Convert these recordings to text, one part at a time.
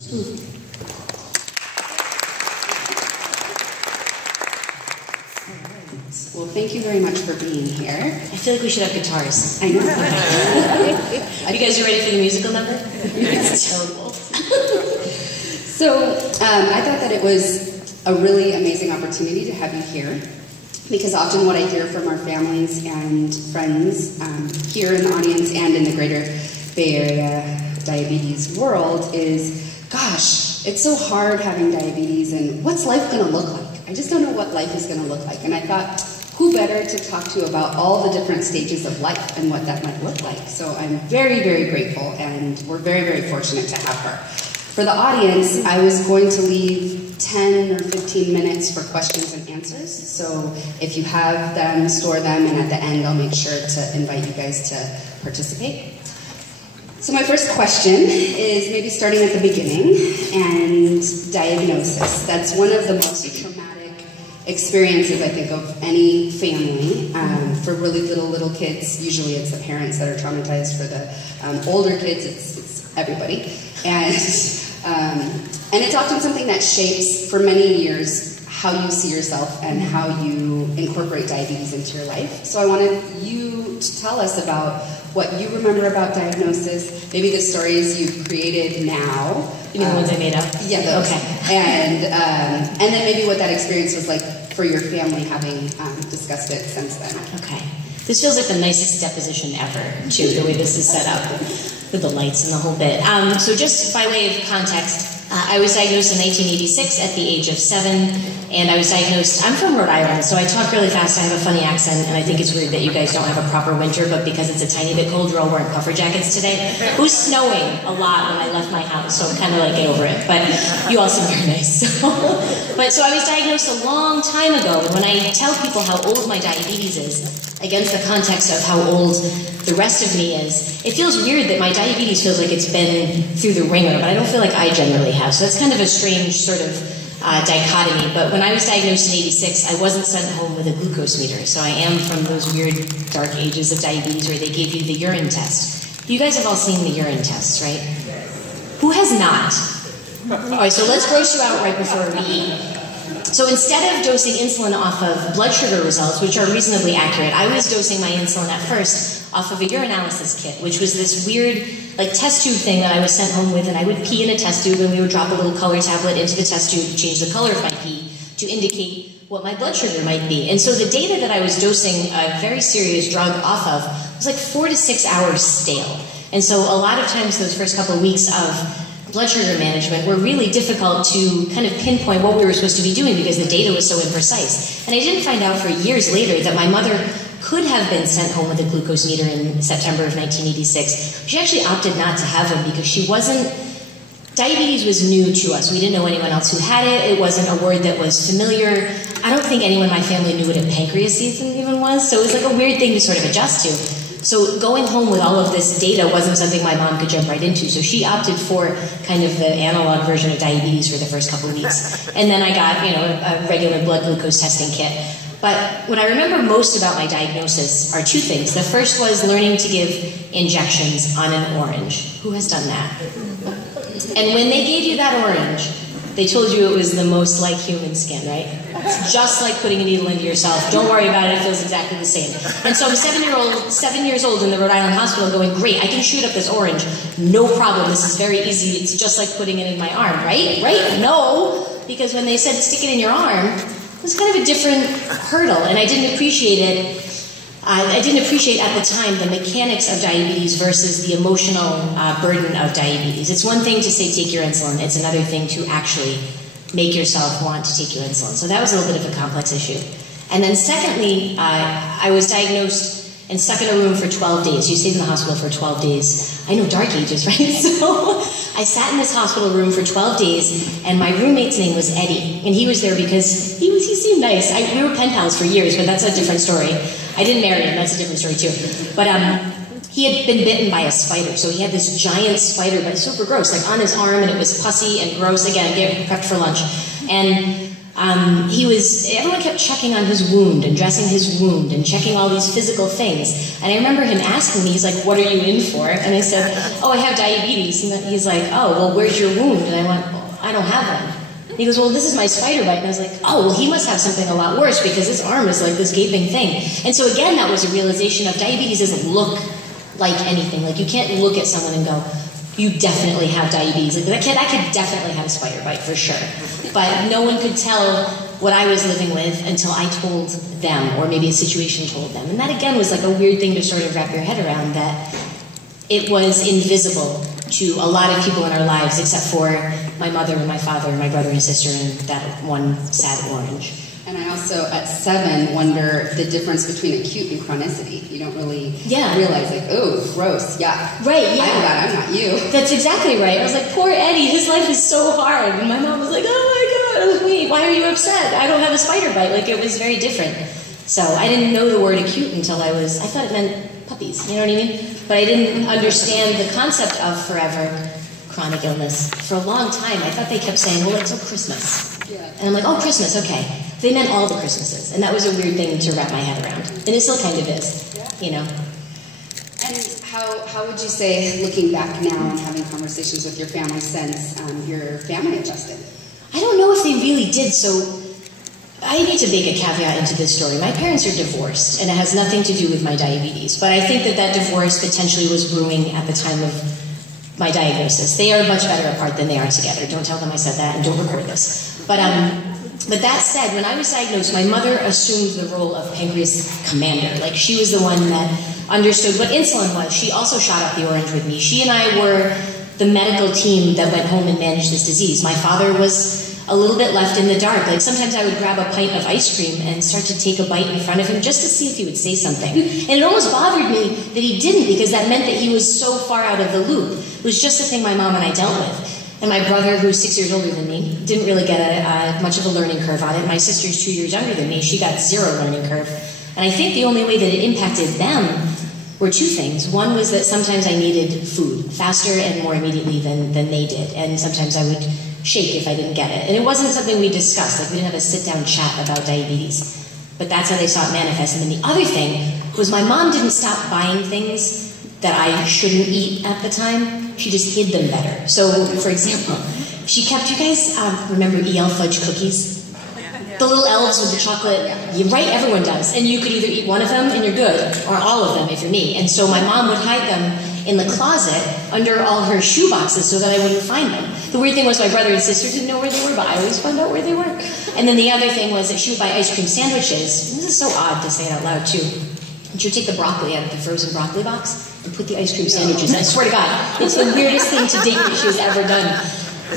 Well, thank you very much for being here. I feel like we should have guitars. I know. You guys are ready for the musical number? It's terrible. So, I thought that it was a really amazing opportunity to have you here, because often what I hear from our families and friends here in the audience and in the greater Bay Area diabetes world is, gosh, it's so hard having diabetes, and what's life going to look like? I just don't know what life is going to look like. And I thought, who better to talk to about all the different stages of life and what that might look like? So I'm very, very grateful, and we're very, very fortunate to have her. For the audience, I was going to leave 10 or 15 minutes for questions and answers. So if you have them, store them, and at the end, I'll make sure to invite you guys to participate. So my first question is maybe starting at the beginning, and diagnosis. That's one of the most traumatic experiences, I think, of any family. For really little kids, usually it's the parents that are traumatized. For the older kids, it's everybody. And it's often something that shapes, for many years, how you see yourself and how you incorporate diabetes into your life. So I wanted you to tell us about what you remember about diagnosis, maybe the stories you've created now. You mean the ones I made up? Yeah, those. Okay. And then maybe what that experience was like for your family, having discussed it since then. Okay. This feels like the nicest deposition ever, too, the way this is set up, with the lights and the whole bit. So just by way of context, I was diagnosed in 1986 at the age of 7, and I was diagnosed, I'm from Rhode Island, so I talk really fast, I have a funny accent, and I think it's weird that you guys don't have a proper winter, but because it's a tiny bit cold, we're all wearing puffer jackets today. It was snowing a lot when I left my house, so I'm kind of like, get over it, but you all seem very nice. So I was diagnosed a long time ago, and when I tell people how old my diabetes is, against the context of how old the rest of me is, it feels weird that my diabetes feels like it's been through the ringer, but I don't feel like I generally have. So that's kind of a strange sort of dichotomy. But when I was diagnosed in '86, I wasn't sent home with a glucose meter. So I am from those weird dark ages of diabetes where they gave you the urine test. You guys have all seen the urine tests, right? Who has not? All right, so let's gross you out right before we eat. So instead of dosing insulin off of blood sugar results, which are reasonably accurate, I was dosing my insulin at first off of a urinalysis kit, which was this weird, like, test tube thing that I was sent home with, and I would pee in a test tube, and we would drop a little color tablet into the test tube to change the color of my pee to indicate what my blood sugar might be. And so the data that I was dosing a very serious drug off of was like 4 to 6 hours stale. And so a lot of times those first couple of weeks of blood sugar management were really difficult to kind of pinpoint what we were supposed to be doing because the data was so imprecise. And I didn't find out for years later that my mother could have been sent home with a glucose meter in September of 1986. She actually opted not to have one because she wasn't, diabetes was new to us. We didn't know anyone else who had it. It wasn't a word that was familiar. I don't think anyone in my family knew what a pancreas even was, so it was like a weird thing to sort of adjust to. So going home with all of this data wasn't something my mom could jump right into, so she opted for kind of the analog version of diabetes for the first couple of weeks. And then I got, a regular blood glucose testing kit. But what I remember most about my diagnosis are two things. The first was learning to give injections on an orange. Who has done that? And when they gave you that orange, they told you it was the most like human skin, right? It's just like putting a needle into yourself. Don't worry about it, it feels exactly the same. And so I'm 7 years old in the Rhode Island hospital going, great, I can shoot up this orange. No problem, this is very easy. It's just like putting it in my arm, right? Right? No, because when they said stick it in your arm, it was kind of a different hurdle, and I didn't appreciate it. I didn't appreciate at the time the mechanics of diabetes versus the emotional burden of diabetes. It's one thing to say take your insulin, it's another thing to actually make yourself want to take your insulin. So that was a little bit of a complex issue. And then secondly, I was diagnosed and stuck in a room for 12 days. You stayed in the hospital for 12 days. I know, dark ages, right? So I sat in this hospital room for 12 days, and my roommate's name was Eddie. And he was there because he seemed nice. We were pen pals for years, but that's a different story. I didn't marry him, that's a different story too. But he had been bitten by a spider, so he had this giant spider, but super gross, like on his arm, and it was pussy and gross. Again, get prepped for lunch. And Everyone kept checking on his wound and dressing his wound and checking all these physical things. And I remember him asking me, he's like, what are you in for? And I said, oh, I have diabetes. And he's like, oh, well, where's your wound? And I went, oh, I don't have one. And he goes, well, this is my spider bite. And I was like, oh, well, he must have something a lot worse because his arm is like this gaping thing. And so again, that was a realization of diabetes doesn't look like anything. Like you can't look at someone and go, you definitely have diabetes. Like that kid definitely had a spider bite for sure. But no one could tell what I was living with until I told them, or maybe a situation told them. And that again was like a weird thing to sort of wrap your head around, that it was invisible to a lot of people in our lives except for my mother and my father and my brother and sister and that one sad orange. And I also, at 7, wonder the difference between acute and chronicity. You don't really realize, like, oh, gross, yuck. Right, yeah. I'm not you. That's exactly right. I was like, poor Eddie, his life is so hard. And my mom was like, oh my God. I was like, wait, why are you upset? I don't have a spider bite. Like, it was very different. So I didn't know the word acute until I thought it meant puppies, you know what I mean? But I didn't understand the concept of forever chronic illness. For a long time, I thought they kept saying, well, it's till Christmas. Yeah. And I'm like, oh, Christmas, okay. They meant all the Christmases. And that was a weird thing to wrap my head around. And it still kind of is, you know. And how would you say, looking back now and having conversations with your family since, your family adjusted? I don't know if they really did. So I need to bake a caveat into this story. My parents are divorced, and it has nothing to do with my diabetes. But I think that divorce potentially was brewing at the time of my diagnosis. They are much better apart than they are together. Don't tell them I said that, and don't record this. But that said, when I was diagnosed, my mother assumed the role of pancreas commander. Like, she was the one that understood what insulin was. She also shot up the orange with me. She and I were the medical team that went home and managed this disease. My father was a little bit left in the dark. Like, sometimes I would grab a pint of ice cream and start to take a bite in front of him just to see if he would say something. And it almost bothered me that he didn't, because that meant that he was so far out of the loop. It was just a thing my mom and I dealt with. And my brother, who's 6 years older than me, didn't really get much of a learning curve on it. My sister's 2 years younger than me. She got 0 learning curve. And I think the only way that it impacted them were 2 things. One was that sometimes I needed food faster and more immediately than they did. And sometimes I would shake if I didn't get it. And it wasn't something we discussed. Like, we didn't have a sit-down chat about diabetes. But that's how they saw it manifest. And then the other thing was my mom didn't stop buying things that I shouldn't eat at the time. She just hid them better. So, for example, she kept, you guys remember EL fudge cookies? The little elves with the chocolate, right? Everyone does. And you could either eat one of them and you're good, or all of them if you're me. And so my mom would hide them in the closet under all her shoe boxes so that I wouldn't find them. The weird thing was my brother and sister didn't know where they were, but I always found out where they were. And then the other thing was that she would buy ice cream sandwiches. This is so odd to say it out loud, too. And she would take the broccoli out of the frozen broccoli box and put the ice cream sandwiches in. I swear to God, it's the weirdest thing to date that she's ever done.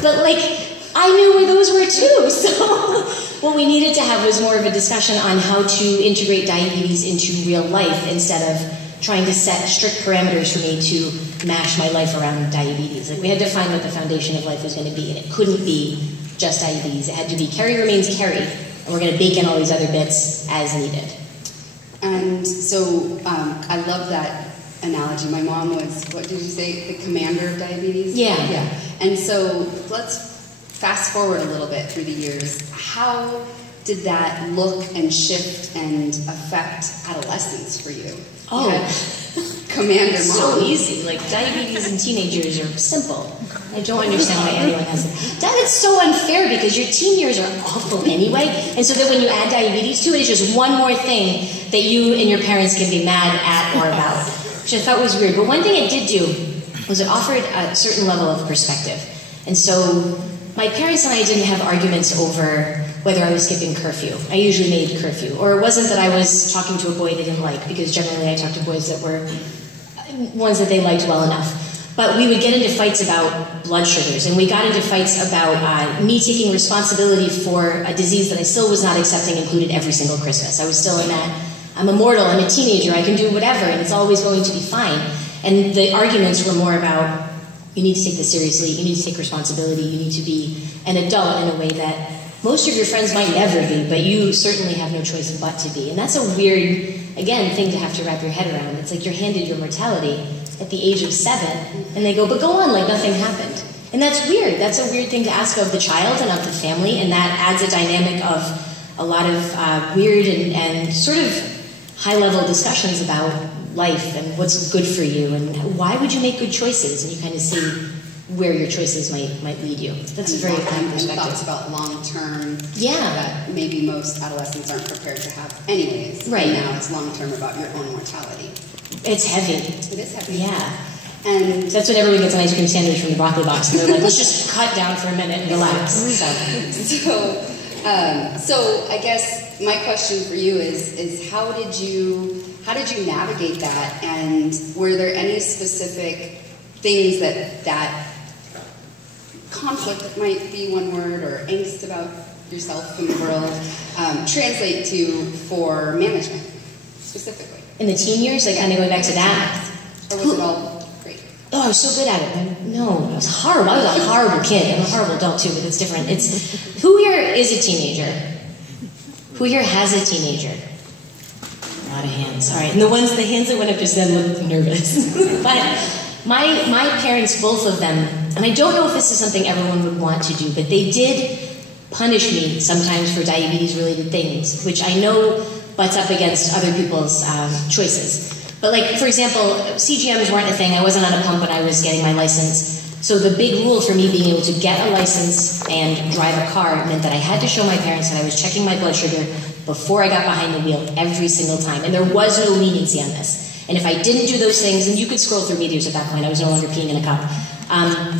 But, like, I knew where those were too. So what we needed to have was more of a discussion on how to integrate diabetes into real life instead of trying to set strict parameters for me to mash my life around diabetes. Like, we had to find what the foundation of life was going to be, and it couldn't be just diabetes. It had to be Kerry remains Kerry, and we're going to bake in all these other bits as needed. And so I love that analogy. My mom was, what did you say, the commander of diabetes? Yeah. Yeah. And so let's fast forward a little bit through the years. How did that look and shift and affect adolescence for you? Oh, commander mom. So easy. Like, diabetes in teenagers are simple. I don't understand why anyone has it. That is so unfair, because your teen years are awful anyway, and so that when you add diabetes to it, it's just one more thing that you and your parents can be mad at or about, which I thought was weird. But one thing it did do was it offered a certain level of perspective. And so my parents and I didn't have arguments over whether I was skipping curfew. I usually made curfew. Or it wasn't that I was talking to a boy they didn't like, because generally I talked to boys that were ones that they liked well enough. But we would get into fights about blood sugars, and we got into fights about me taking responsibility for a disease that I still was not accepting included every single Christmas. I was still in that, I'm immortal, I'm a teenager, I can do whatever, and it's always going to be fine. And the arguments were more about, you need to take this seriously, you need to take responsibility, you need to be an adult in a way that most of your friends might never be, but you certainly have no choice but to be. And that's a weird, again, thing to have to wrap your head around. It's like you're handed your mortality at the age of 7, and they go, but go on like nothing happened. And that's weird. That's a weird thing to ask of the child and of the family, and that adds a dynamic of a lot of weird and sort of high-level discussions about life and what's good for you and why would you make good choices, and you kind of see where your choices might lead you. That's a very kind perspective. And thoughts about long-term yeah. that maybe most adolescents aren't prepared to have anyways. Right. And now it's long-term about your own mortality. It's heavy. It is heavy. Yeah. And that's when everyone gets an ice cream sandwich from the broccoli box, and they're like, let's just cut down for a minute and relax. So I guess my question for you is how did you navigate that, and were there any specific things that conflict might be one word, or angst about yourself and the world, translate to for management specifically? In the teen years, like kind of going back to that? Or was it all great? Oh, I was so good at it. No, it was horrible. I was a horrible kid. I'm a horrible adult too, but it's different. Who here is a teenager? Who here has a teenager? A lot of hands. All right. And the hands that went up just then looked nervous. But my parents, both of them, and I don't know if this is something everyone would want to do, but they did punish me sometimes for diabetes-related things, which I know butts up against other people's choices. But like, for example, CGMs weren't a thing. I wasn't on a pump when I was getting my license. So the big rule for me being able to get a license and drive a car meant that I had to show my parents that I was checking my blood sugar before I got behind the wheel every single time. And there was no leniency on this. And if I didn't do those things, and you could scroll through videos at that point, I was no longer peeing in a cup.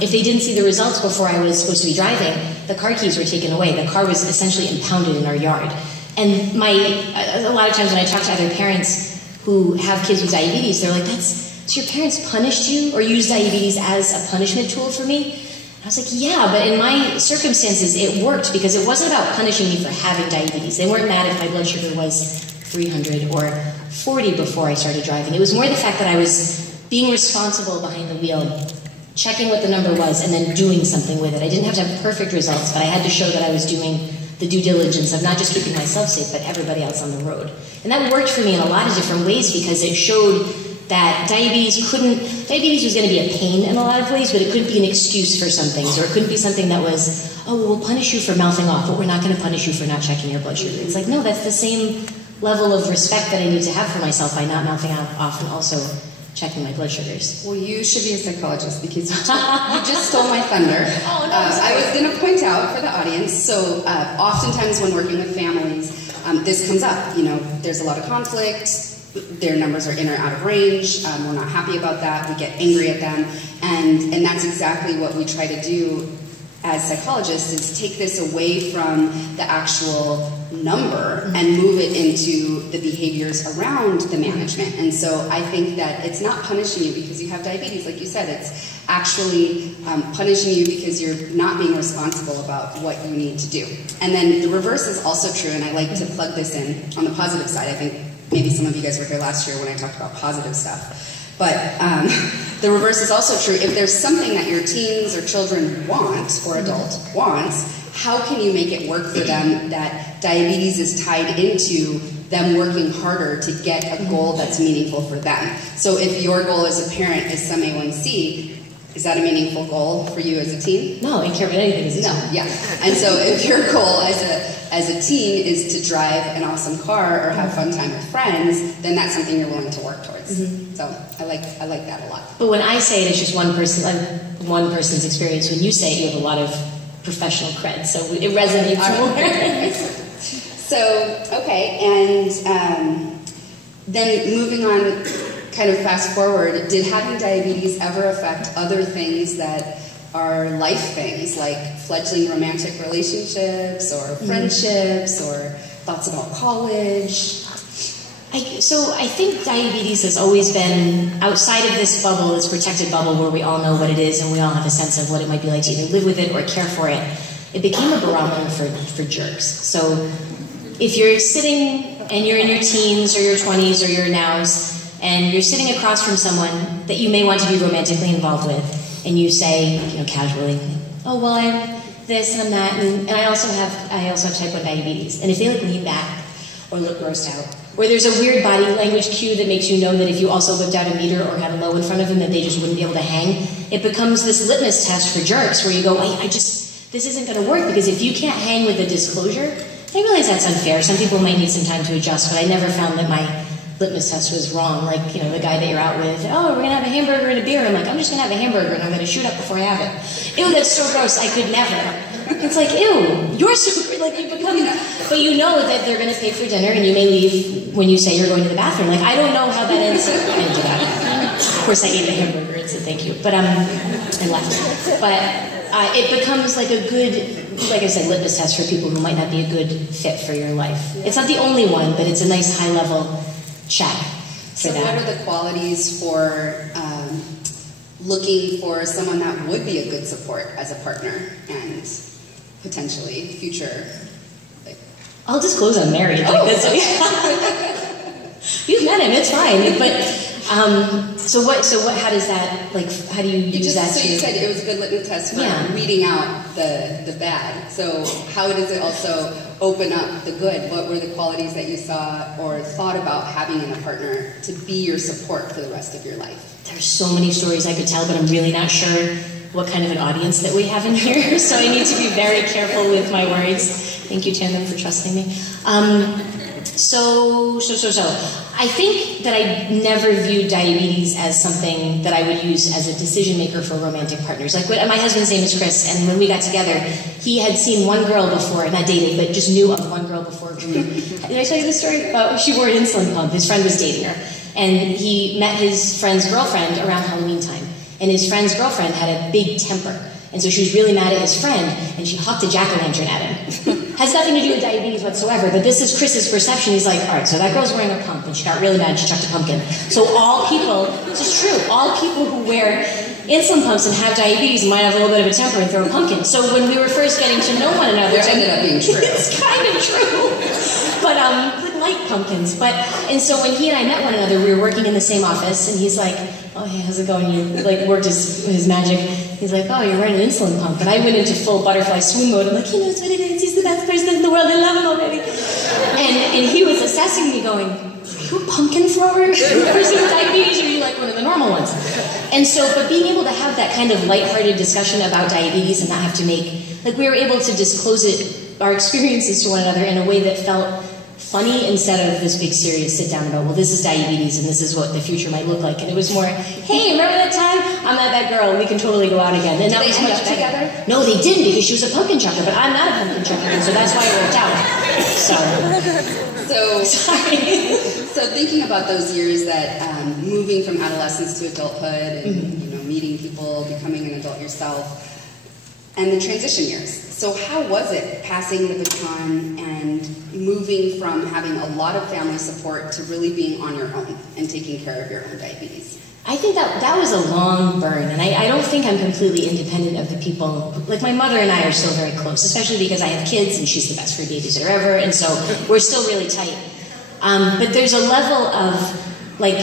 If they didn't see the results before I was supposed to be driving, the car keys were taken away. The car was essentially impounded in our yard. And a lot of times when I talk to other parents who have kids with diabetes, they're like, so your parents punished you or used diabetes as a punishment tool for me? And I was like, yeah, but in my circumstances, it worked because it wasn't about punishing me for having diabetes. They weren't mad if my blood sugar was 300 or 40 before I started driving. It was more the fact that I was being responsible behind the wheel, checking what the number was, and then doing something with it. I didn't have to have perfect results, but I had to show that I was doing the due diligence of not just keeping myself safe, but everybody else on the road. And that worked for me in a lot of different ways because it showed that diabetes was going to be a pain in a lot of ways, but it couldn't be an excuse for some things, or it couldn't be something that was, oh, well, we'll punish you for mouthing off, but we're not going to punish you for not checking your blood sugar. It's like, no, that's the same level of respect that I need to have for myself by not mouthing off and also checking my blood sugars. Well, you should be a psychologist because you just stole my thunder. Oh, no, I was going to point out for the audience, so oftentimes when working with families, this comes up. You know, there's a lot of conflict, their numbers are in or out of range, we're not happy about that, we get angry at them, and that's exactly what we try to do as psychologists, is take this away from the actual number and move it into the behaviors around the management. And so I think that it's not punishing you because you have diabetes, like you said, it's actually punishing you because you're not being responsible about what you need to do. And then the reverse is also true, and I like to plug this in on the positive side. I think maybe some of you guys were here last year when I talked about positive stuff. But the reverse is also true. If there's something that your teens or children want, or adult wants, how can you make it work for them that diabetes is tied into them working harder to get a goal that's meaningful for them? So if your goal as a parent is some A1C, is that a meaningful goal for you as a teen? No, I can't read anything as a teen. No, yeah. And so if your goal as a teen is to drive an awesome car or have fun time with friends, then that's something you're willing to work towards. So I like that a lot. But when I say it, it's just one person's experience. When you say it, you have a lot of professional cred, so it resonates more. So, okay, and then moving on, kind of fast forward, did having diabetes ever affect other things that are life things, like fledgling romantic relationships or friendships or thoughts about college? So I think diabetes has always been outside of this bubble, this protected bubble where we all know what it is and we all have a sense of what it might be like to either live with it or care for it. It became a barometer for jerks. So if you're sitting and you're in your teens or your 20s or your nows, and you're sitting across from someone that you may want to be romantically involved with, and you say, you know, casually, oh, well, I'm this and I'm that, and I also have type 1 diabetes. And if they like lean back or look grossed out, or there's a weird body language cue that makes you know that if you also whipped out a meter or had a low in front of them, that they just wouldn't be able to hang, it becomes this litmus test for jerks where you go, this isn't going to work, because if you can't hang with the disclosure, I realize that's unfair. Some people might need some time to adjust, but I never found that my litmus test was wrong. Like, the guy that you're out with, oh, we're going to have a hamburger and a beer. I'm like, I'm just going to have a hamburger and I'm going to shoot up before I have it. Ew, that's so gross. I could never. It's like, ew, you're so, like, you become, but you know that they're going to pay for dinner and you may leave when you say you're going to the bathroom. Like, I don't know how that ended up. Of course, I ate the hamburger and said thank you, but, and left. But it becomes like a good, like I said, litmus test for people who might not be a good fit for your life. It's not the only one, but it's a nice high-level check. So what are the qualities for looking for someone that would be a good support as a partner and potentially future? I'll disclose I'm married. You've met him, it's fine. But how does that, like, how do you use that? So you said it was a good litmus test for weeding out the bad. So how does it also open up the good? What were the qualities that you saw or thought about having in a partner to be your support for the rest of your life? There's so many stories I could tell, but I'm really not sure what kind of an audience that we have in here, so I need to be very careful with my words. Thank you, Tandem, for trusting me. So I think that I never viewed diabetes as something that I would use as a decision maker for romantic partners. Like, my husband's name is Chris, and when we got together, he had seen one girl before, not dating, but just knew of one girl before. Did I tell you this story? She wore an insulin pump. His friend was dating her, and he met his friend's girlfriend around Halloween time, and his friend's girlfriend had a big temper. And so she was really mad at his friend, and she hucked a jack-o'-lantern at him. Has nothing to do with diabetes whatsoever, but this is Chris's perception. He's like, all right, so that girl's wearing a pump, and she got really mad, she chucked a pumpkin. So all people, this is true, all people who wear insulin pumps and have diabetes might have a little bit of a temper and throw a pumpkin. So when we were first getting to know one another, which ended up being true. It's kind of true. But light pumpkins. And so when he and I met one another, we were working in the same office, and he's like, oh, hey, how's it going? You worked his magic. He's like, oh, you're wearing an insulin pump. And I went into full butterfly swoon mode. I'm like, he knows what it is. He's the best person in the world. I love him already. And he was assessing me going, are you a pumpkin thrower? Person with diabetes, or are you like one of the normal ones? And so, but being able to have that kind of lighthearted discussion about diabetes and not have to we were able to disclose our experiences to one another in a way that felt funny instead of this big serious sit down about, well, this is diabetes and this is what the future might look like. And it was more, hey, remember that time? I'm not that girl. We can totally go out again. And that was much better. No, they didn't, because she was a pumpkin chucker, but I'm not a pumpkin chucker, and so that's why it worked out. So sorry. So thinking about those years that moving from adolescence to adulthood and meeting people, becoming an adult yourself, and the transition years. So how was it passing the baton and moving from having a lot of family support to really being on your own and taking care of your own diabetes? I think that was a long burn, and I don't think I'm completely independent of the people. Like, my mother and I are still very close, especially because I have kids, and she's the best food babysitter ever, and so we're still really tight. But there's a level of,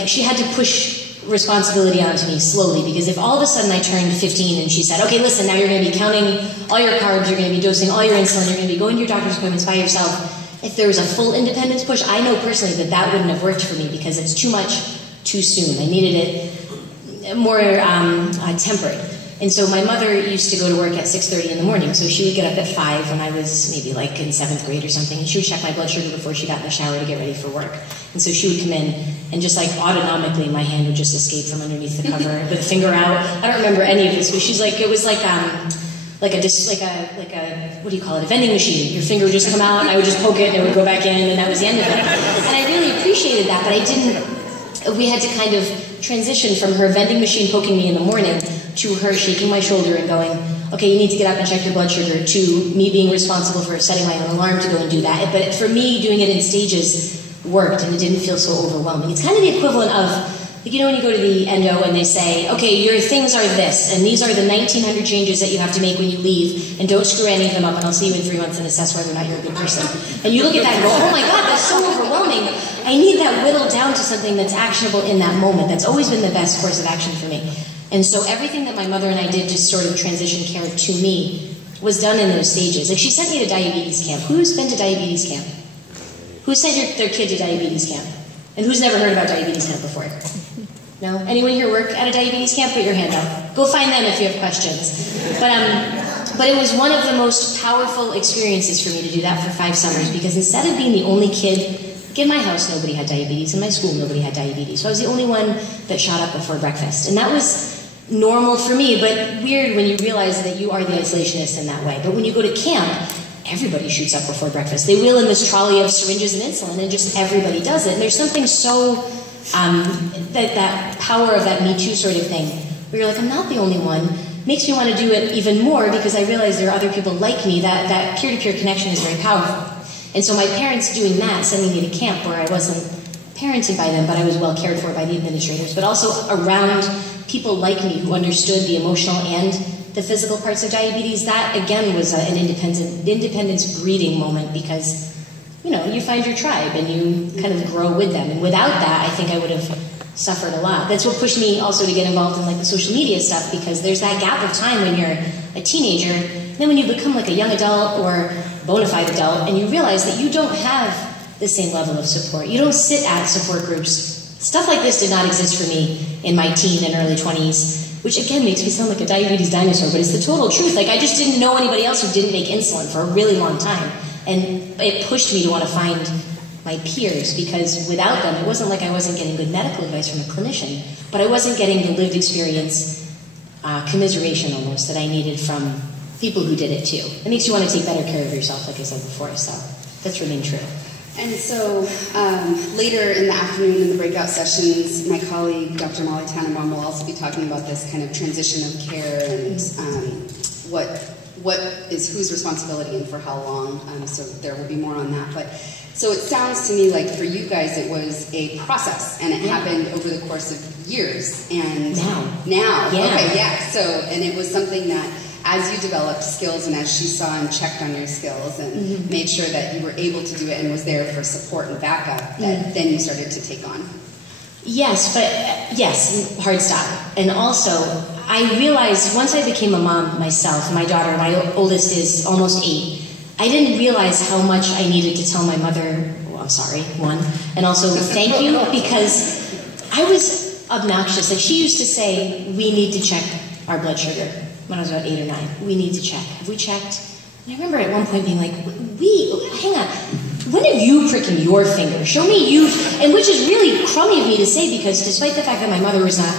she had to push responsibility onto me slowly, because if all of a sudden I turned 15 and she said, okay, listen, now you're going to be counting all your carbs, you're going to be dosing all your insulin, you're going to be going to your doctor's appointments by yourself, if there was a full independence push, I know personally that wouldn't have worked for me, because it's too much too soon. I needed it more tempered. And so my mother used to go to work at 6:30 in the morning, so she would get up at 5 when I was maybe in 7th grade or something, and she would check my blood sugar before she got in the shower to get ready for work. And so she would come in, and just autonomically my hand would just escape from underneath the cover with the finger out. I don't remember any of this, but she's like, it was like a what do you call it, a vending machine. Your finger would just come out, and I would just poke it, and it would go back in, and that was the end of it. And I really appreciated that, but we had to kind of transition from her vending machine poking me in the morning to her shaking my shoulder and going, okay, you need to get up and check your blood sugar, to me being responsible for setting my own alarm to go and do that. But for me, doing it in stages worked, and it didn't feel so overwhelming. It's kind of the equivalent of, when you go to the endo and they say, okay, your things are this, and these are the 1,900 changes that you have to make when you leave, and don't screw any of them up, and I'll see you in 3 months and assess whether or not you're a good person. And you look at that and go, oh my God, that's so overwhelming. I need that whittled down to something that's actionable in that moment. That's always been the best course of action for me. And so everything that my mother and I did to sort of transition care to me was done in those stages. She sent me to diabetes camp. Who's been to diabetes camp? Who sent their kid to diabetes camp? And who's never heard about diabetes camp before? No? Anyone here work at a diabetes camp? Put your hand up. go find them if you have questions. But it was one of the most powerful experiences for me to do that for 5 summers, because instead of being the only kid, like in my house nobody had diabetes, in my school nobody had diabetes, so I was the only one that shot up before breakfast. And that was normal for me, but weird when you realize that you are the isolationist in that way. But when you go to camp, everybody shoots up before breakfast. They wheel in this trolley of syringes and insulin, and just everybody does it. And there's something so, that power of that Me Too sort of thing, where you're like, I'm not the only one, makes me want to do it even more, because I realize there are other people like me. That peer-to-peer connection is very powerful. And so my parents doing that, sending me to camp where I wasn't parented by them, but I was well cared for by the administrators, but also around people like me who understood the emotional and the physical parts of diabetes, that again was an independence breeding moment, because you find your tribe and you kind of grow with them. And without that, I think I would have suffered a lot. That's what pushed me also to get involved in like the social media stuff, because there's that gap of time when you're a teenager, and then when you become like a young adult or bona fide adult, and you realize that you don't have the same level of support. You don't sit at support groups. Stuff like this did not exist for me in my teen and early 20s, which again makes me sound like a diabetes dinosaur, but it's the total truth. Like, I just didn't know anybody else who didn't make insulin for a really long time. And it pushed me to want to find my peers, because without them, it wasn't like I wasn't getting good medical advice from a clinician, but I wasn't getting the lived experience, commiseration almost, that I needed from people who did it too. It makes you want to take better care of yourself, like I said before, so that's remained true. And so later in the afternoon in the breakout sessions, my colleague, Dr. Molly Tannenbaum, will also be talking about this kind of transition of care and what is whose responsibility and for how long. So there will be more on that. But so it sounds to me like for you guys it was a process, and it happened over the course of years. And now, yeah. Okay, yeah. So and it was something that, as you developed skills and as she saw and checked on your skills and made sure that you were able to do it and was there for support and backup, that then you started to take on. Yes, but yes, hard stop. And also, I realized once I became a mom myself, my daughter, my oldest is almost 8, I didn't realize how much I needed to tell my mother, well, I'm sorry, one, and also thank you, because I was obnoxious. Like, she used to say, we need to check our blood sugar. When I was about 8 or 9, we need to check. Have we checked? And I remember at one point being like, hang on, when are you pricking your finger? Show me you, and which is really crummy of me to say, because despite the fact that my mother was not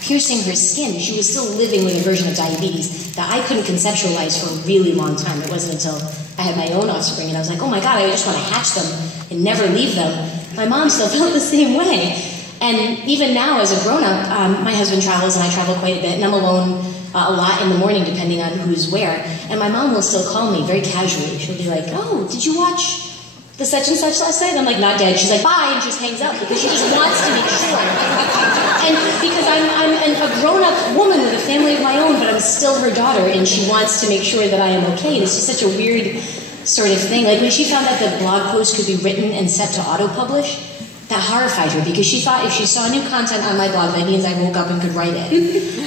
piercing her skin, she was still living with a version of diabetes that I couldn't conceptualize for a really long time. It wasn't until I had my own offspring and I was like, oh my God, I just want to hatch them and never leave them. My mom still felt the same way. And even now as a grown-up, my husband travels and I travel quite a bit, and I'm alone a lot in the morning depending on who's where. And my mom will still call me very casually. She'll be like, oh, did you watch the such and such last night? And I'm like, not dead. She's like, bye, and she just hangs up, because she just wants to make sure. And because I'm a grown-up woman with a family of my own, but I'm still her daughter, and she wants to make sure that I am okay. And it's just such a weird sort of thing. Like when she found out that blog posts could be written and set to auto-publish, that horrified her, because she thought if she saw new content on my blog, that means I woke up and could write it.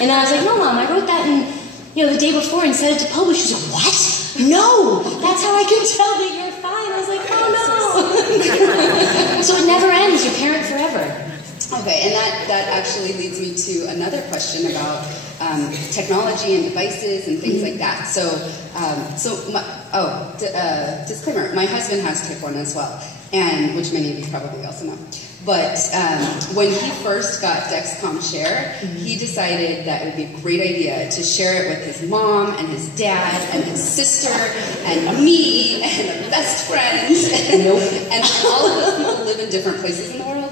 And I was like, no, Mom, I wrote that the day before and set it to publish. She's like, what? No, that's how I can tell that you're fine. I was like, oh no. So it never ends. You're parent forever. Okay, and that actually leads me to another question about technology and devices and things like that. Disclaimer, my husband has type 1 as well, and which many of you probably also know. But when he first got Dexcom Share, he decided that it would be a great idea to share it with his mom and his dad and his sister and me and our best friends. And all of those people live in different places in the world.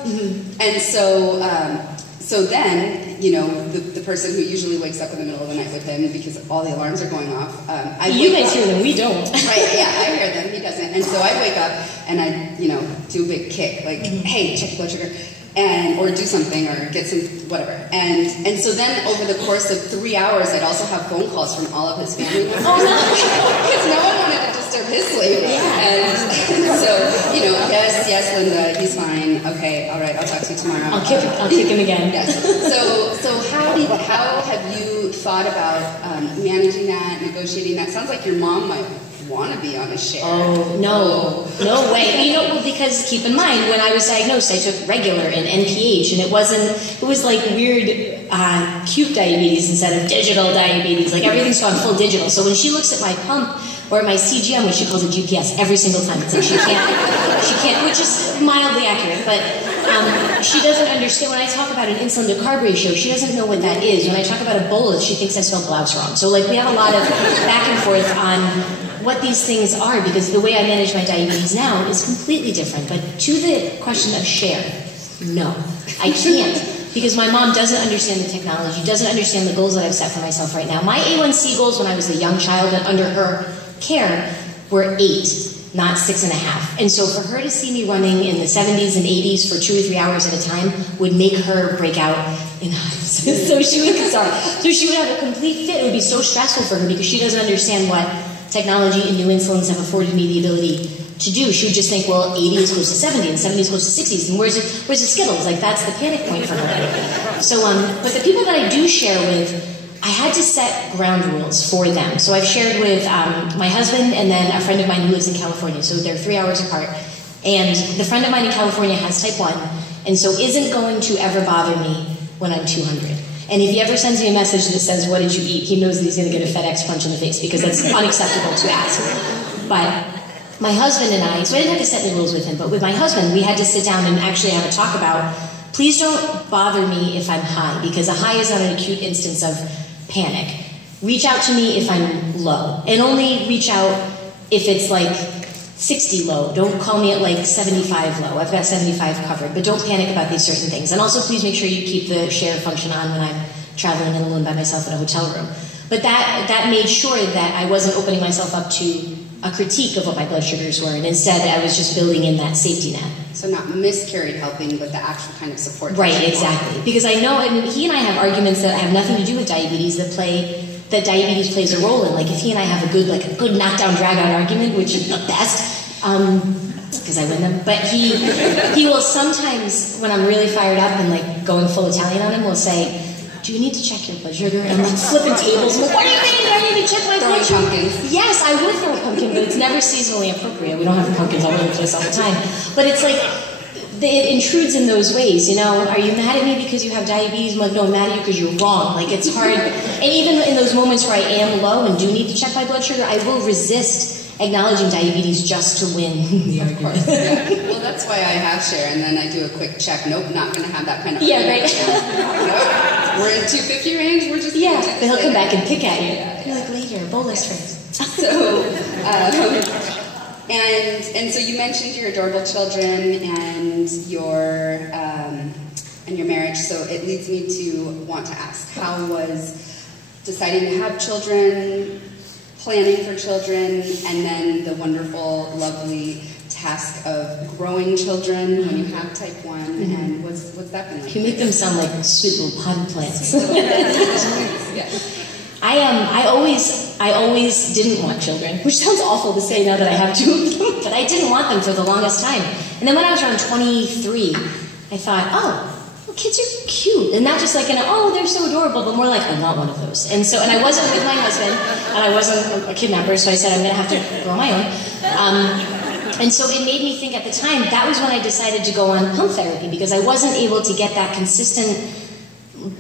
And so then, the person who usually wakes up in the middle of the night with him, because all the alarms are going off. You guys hear them, we don't. Right, yeah, I hear them, he doesn't. And so I wake up and I, do a big kick, like, hey, check your blood sugar, or do something, or get some, whatever. And so then over the course of 3 hours, I'd also have phone calls from all of his family members. Oh, no. Because no one wanted to disturb his sleep. Yeah. And so, yes, Linda, he's fine. Okay, all right, I'll talk to you tomorrow. I'll kick him again. Yes. So how have you thought about managing that, negotiating that? Sounds like your mom might want to be on a share. Oh, no way. Because keep in mind, when I was diagnosed, I took regular and NPH, and it was like weird cute diabetes instead of digital diabetes. Like everything's gone full digital. So when she looks at my pump or my CGM, which she calls a GPS every single time, it's like she can't, which is mildly accurate, but she doesn't understand. When I talk about an insulin to carb ratio, she doesn't know what that is. When I talk about a bolus, she thinks I spelled blouse wrong. So like we have a lot of back and forth on what these things are, because the way I manage my diabetes now is completely different. But to the question of share, no, I can't. Because my mom doesn't understand the technology, doesn't understand the goals that I've set for myself right now. My A1C goals when I was a young child and under her care were 8, not 6.5. And so for her to see me running in the 70s and 80s for 2 or 3 hours at a time would make her break out in hives. So she would have a complete fit. It would be so stressful for her because she doesn't understand what technology and new insulins have afforded me the ability to do. She would just think, well, 80 is close to 70, and 70 is close to 60s, and where's the Skittles? Like, that's the panic point for her. So, but the people that I do share with, I had to set ground rules for them. So I've shared with my husband and then a friend of mine who lives in California, so they're 3 hours apart. And the friend of mine in California has type 1, and so isn't going to ever bother me when I'm 200. And if he ever sends me a message that says, what did you eat? He knows that he's going to get a FedEx punch in the face because that's unacceptable to ask. But my husband and I, so I didn't have to set any rules with him, but with my husband, we had to sit down and actually have a talk about, please don't bother me if I'm high, because a high is not an acute instance of panic. Reach out to me if I'm low, and only reach out if it's like 60 low. Don't call me at like 75 low. I've got 75 covered, but don't panic about these certain things. And also please make sure you keep the share function on when I'm traveling and alone by myself in a hotel room. But that made sure that I wasn't opening myself up to a critique of what my blood sugars were, and instead I was just building in that safety net. So not miscarried helping, but the actual kind of support. Right, exactly. Because I know, and he and I have arguments that have nothing to do with diabetes that diabetes plays a role in. Like if he and I have a good knockdown drag out argument, which is the best, because I win them. But he will sometimes, when I'm really fired up and like going full Italian on him, will say, do you need to check your blood sugar? And I'm like flipping tables. I'm like, what do you mean? I need to check my blood sugar. Pumpkins. Yes, I would throw a pumpkin, but it's never seasonally appropriate. We don't have pumpkins all over the place all the time. But it's like, it intrudes in those ways, you know? Are you mad at me because you have diabetes? I'm like, no, I'm mad at you because you're wrong. Like, it's hard. And even in those moments where I am low and do need to check my blood sugar, I will resist acknowledging diabetes just to win the argument. Yeah. Well, that's why I have share, and then I do a quick check. Nope, not going to have that kind of argument. Right. Nope. We're in 250 range. We're just but he'll come back and pick at you. You're like, later, bolus first. So, and so you mentioned your adorable children and your marriage. So it leads me to want to ask, how was deciding to have children, planning for children, and then the wonderful, lovely task of growing children when you have type 1, and what's that been like? You make them sound like sweet little potted plants. Yeah. I always didn't want children, which sounds awful to say now that I have 2 of them, but I didn't want them for the longest time. And then when I was around 23, I thought, oh, well, kids are cute, and not just like they're so adorable, but more like, I want one of those. And I wasn't with my husband, and I wasn't a kidnapper, so I said I'm going to have to grow my own. And so it made me think at the time, that was when I decided to go on pump therapy, because I wasn't able to get that consistent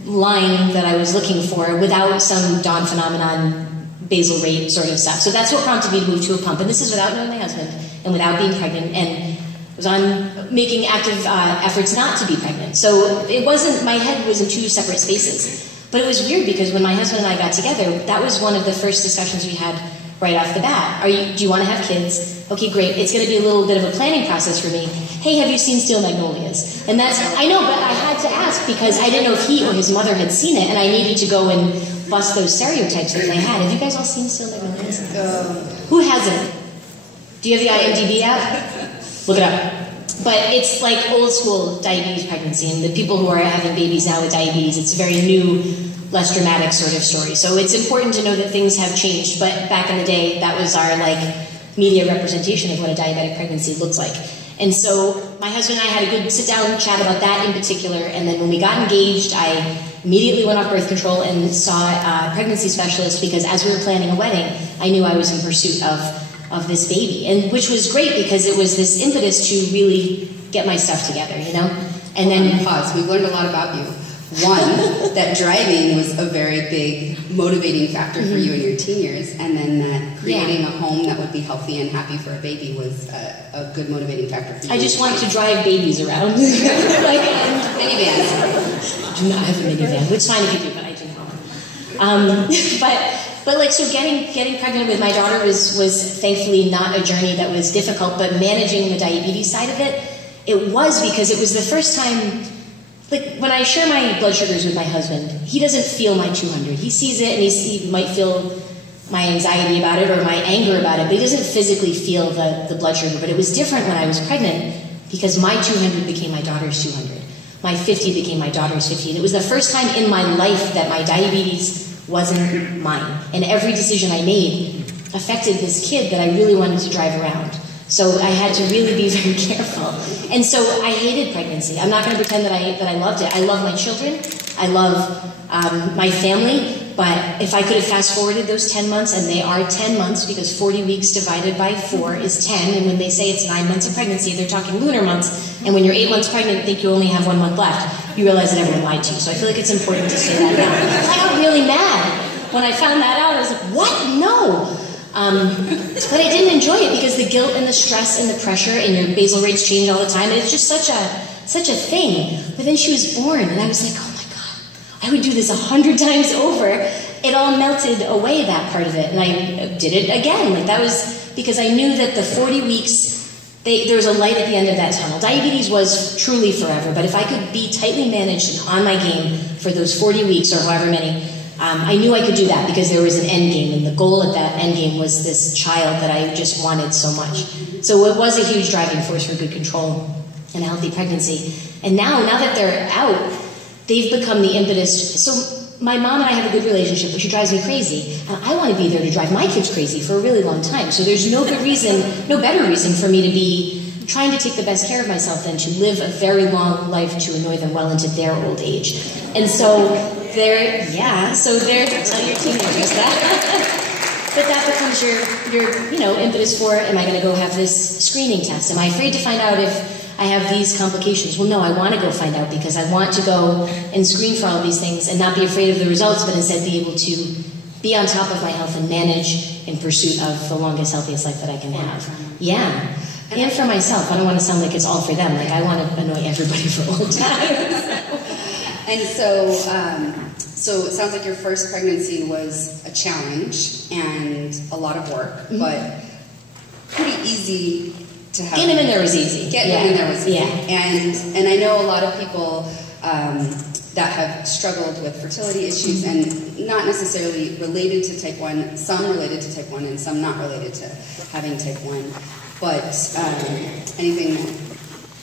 line that I was looking for without some Dawn phenomenon, basal rate sort of stuff. So that's what prompted me to move to a pump. And this is without knowing my husband and without being pregnant, and was on making active efforts not to be pregnant. So it wasn't, my head was in 2 separate spaces. But it was weird because when my husband and I got together, that was one of the first discussions we had right off the bat. Do you want to have kids? Okay, great. It's going to be a little bit of a planning process for me. Hey, have you seen Steel Magnolias? And I know, but I had to ask because I didn't know if he or his mother had seen it, and I needed to go and bust those stereotypes that they had. Have you guys all seen Steel Magnolias? Who hasn't? Do you have the IMDb app? Look it up. But it's like old school diabetes pregnancy, and the people who are having babies now with diabetes, it's a very new, less dramatic sort of story. So it's important to know that things have changed, but back in the day, that was our media representation of what a diabetic pregnancy looks like. And so my husband and I had a good sit-down chat about that in particular, and then when we got engaged, I immediately went off birth control and saw a pregnancy specialist, because as we were planning a wedding, I knew I was in pursuit of this baby, and which was great because it was this impetus to really get my stuff together, you know? And then pause. We've learned a lot about you. One, that driving was a very big motivating factor for you in your teen years, and then that creating a home that would be healthy and happy for a baby was a good motivating factor for you. I just wanted to drive babies around. Minivans. I do not have a minivan. It's fine if you do, but I do not. But like, so getting pregnant with my daughter was thankfully not a journey that was difficult, but managing the diabetes side of it was because it was the first time. Like, when I share my blood sugars with my husband, he doesn't feel my 200. He sees it, and he might feel my anxiety about it or my anger about it, but he doesn't physically feel the blood sugar. But it was different when I was pregnant because my 200 became my daughter's 200. My 50 became my daughter's 50. And it was the first time in my life that my diabetes wasn't mine. And every decision I made affected this kid that I really wanted to drive around. So I had to really be very careful. And so I hated pregnancy. I'm not going to pretend that I loved it. I love my children. I love my family. But if I could have fast forwarded those 10 months, and they are 10 months because 40 weeks divided by 4 is 10, and when they say it's 9 months of pregnancy, they're talking lunar months, and when you're 8 months pregnant and think you only have 1 month left, you realize that everyone lied to you. So I feel like it's important to say that now. I got really mad when I found that out. I was like, what? No. But I didn't enjoy it because the guilt and the stress and the pressure, and your basal rates change all the time, and it's just such a thing. But then she was born, and I was like, oh my God, I would do this 100 times over. It all melted away, that part of it, and I did it again. Like, that was because I knew that the 40 weeks, there was a light at the end of that tunnel. Diabetes was truly forever, but if I could be tightly managed and on my game for those 40 weeks or however many, I knew I could do that because there was an end game, and the goal at that end game was this child that I just wanted so much. So it was a huge driving force for good control and a healthy pregnancy. And now that they're out, they've become the impetus. So my mom and I have a good relationship, but she drives me crazy, and I want to be there to drive my kids crazy for a really long time. So there's no better reason for me to be trying to take the best care of myself than to live a very long life to annoy them well into their old age. And so tell your teenagers that. But that becomes your impetus for, am I going to go have this screening test? Am I afraid to find out if I have these complications? Well, no, I want to go find out because I want to go and screen for all of these things and not be afraid of the results, but instead be able to be on top of my health and manage in pursuit of the longest, healthiest life that I can have. Yeah. And for myself. I don't want to sound like it's all for them. Like, I want to annoy everybody for old times. And so it sounds like your first pregnancy was a challenge and a lot of work, but pretty easy to have. Getting him in there was easy. Getting him in there was easy. Yeah. And I know a lot of people that have struggled with fertility issues and not necessarily related to type 1, some related to type 1 and some not related to having type 1. But anything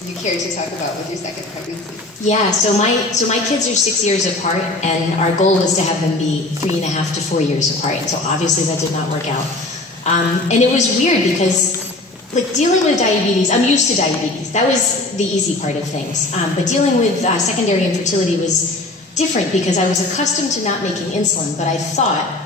you care to talk about with your second pregnancy? Yeah, so my kids are 6 years apart, and our goal was to have them be 3.5 to 4 years apart. And so obviously that did not work out. And it was weird because, like, dealing with diabetes, I'm used to diabetes. That was the easy part of things. But dealing with secondary infertility was different because I was accustomed to not making insulin, but I thought,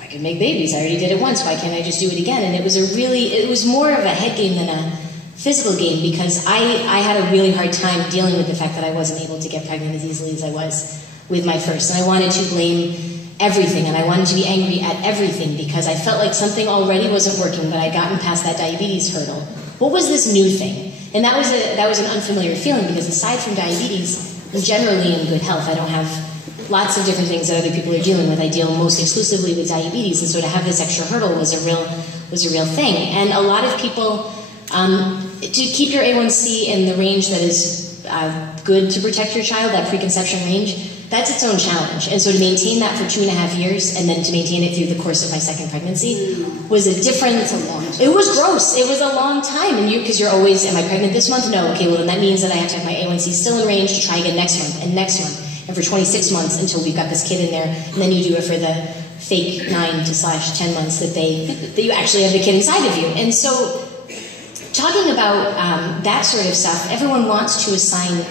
I can make babies. I already did it once. Why can't I just do it again? And it was more of a head game than a physical game because I had a really hard time dealing with the fact that I wasn't able to get pregnant as easily as I was with my first. And I wanted to blame everything, and I wanted to be angry at everything because I felt like something already wasn't working, but I'd gotten past that diabetes hurdle. What was this new thing? And that was an unfamiliar feeling because aside from diabetes, I'm generally in good health. I don't have lots of different things that other people are dealing with. I deal most exclusively with diabetes, and so to have this extra hurdle was a real thing. And a lot of people, to keep your A1C in the range that is good to protect your child, that preconception range, that's its own challenge. And so to maintain that for 2.5 years and then to maintain it through the course of my second pregnancy was a different, it was gross. It was a long time. And because you're always, am I pregnant this month? No. Okay, well then that means that I have to have my A1C still in range to try again next month and next month. And for 26 months until we've got this kid in there, and then you do it for the fake 9 to /10 months that you actually have the kid inside of you. And so, talking about that sort of stuff, everyone wants to assign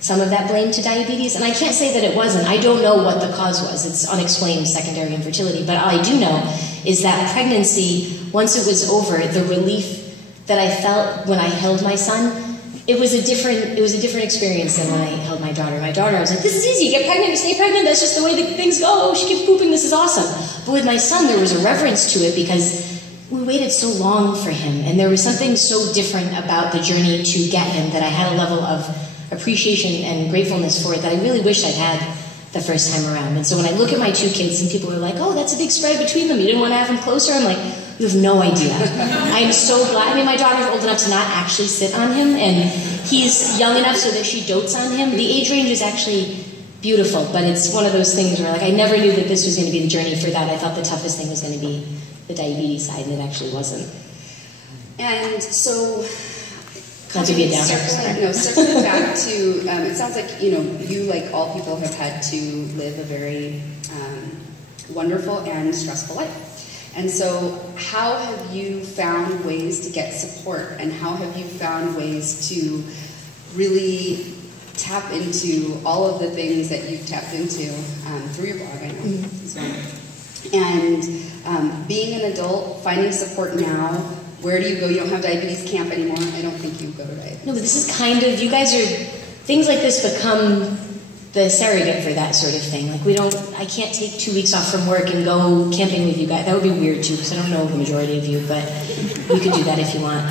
some of that blame to diabetes, and I can't say that it wasn't. I don't know what the cause was. It's unexplained secondary infertility, but all I do know is that pregnancy, once it was over, the relief that I felt when I held my son, it was a different experience than when I held my daughter. My daughter, I was like, this is easy, you get pregnant, you stay pregnant, that's just the way that things go, she keeps pooping, this is awesome. But with my son, there was a reverence to it because we waited so long for him, and there was something so different about the journey to get him that I had a level of appreciation and gratefulness for it that I really wish I'd had the first time around. And so when I look at my two kids and people are like, oh, that's a big spread between them, you didn't want to have them closer, I'm like, you have no idea. I am so glad. I mean, my daughter's old enough to not actually sit on him, and he's young enough so that she dotes on him. The age range is actually beautiful, but it's one of those things where, like, I never knew that this was going to be the journey for that. I thought the toughest thing was going to be the diabetes side, and it actually wasn't. And so, not to be a downer. Circling back to, it sounds like, you know, you, like all people, have had to live a very wonderful and stressful life. And so how have you found ways to get support, and how have you found ways to really tap into all of the things that you've tapped into through your blog, I know, as well. And being an adult, finding support now, where do you go? You don't have diabetes camp anymore. I don't think you go to diabetes. No, but this is kind of, you guys are, things like this become the surrogate for that sort of thing. Like, I can't take 2 weeks off from work and go camping with you guys. That would be weird too, because I don't know the majority of you, but we could do that if you want.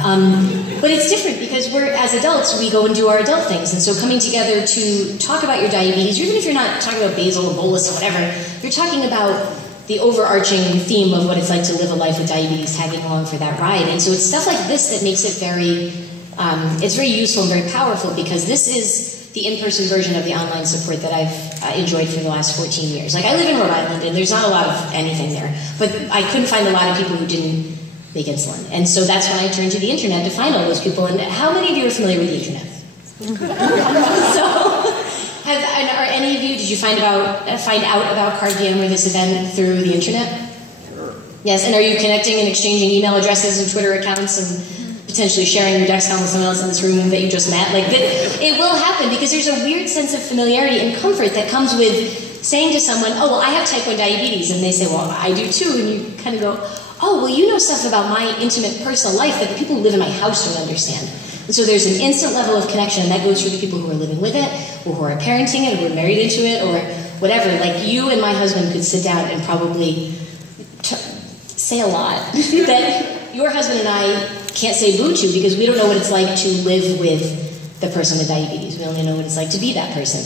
But it's different because as adults, we go and do our adult things. And so coming together to talk about your diabetes, even if you're not talking about basal or bolus or whatever, you're talking about the overarching theme of what it's like to live a life with diabetes, tagging along for that ride. And so it's stuff like this that makes it it's very useful and very powerful, because this is the in-person version of the online support that I've enjoyed for the last 14 years. Like, I live in Rhode Island, and there's not a lot of anything there, but I couldn't find a lot of people who didn't make insulin. And so that's when I turned to the internet to find all those people. And how many of you are familiar with the internet? Are any of you, did you find out about CardVM or this event through the internet? Sure. Yes, and are you connecting and exchanging email addresses and Twitter accounts and potentially sharing your Dexcom with someone else in this room that you just met? Like, it will happen, because there's a weird sense of familiarity and comfort that comes with saying to someone, oh, well, I have type 1 diabetes, and they say, well, I do too, and you kind of go, oh, well, you know stuff about my intimate personal life that the people who live in my house don't understand. And so there's an instant level of connection, and that goes for the people who are living with it, or who are parenting it, or who are married into it, or whatever. Like, you and my husband could sit down and probably say a lot that your husband and I can't say boo to, because we don't know what it's like to live with the person with diabetes. We only know what it's like to be that person.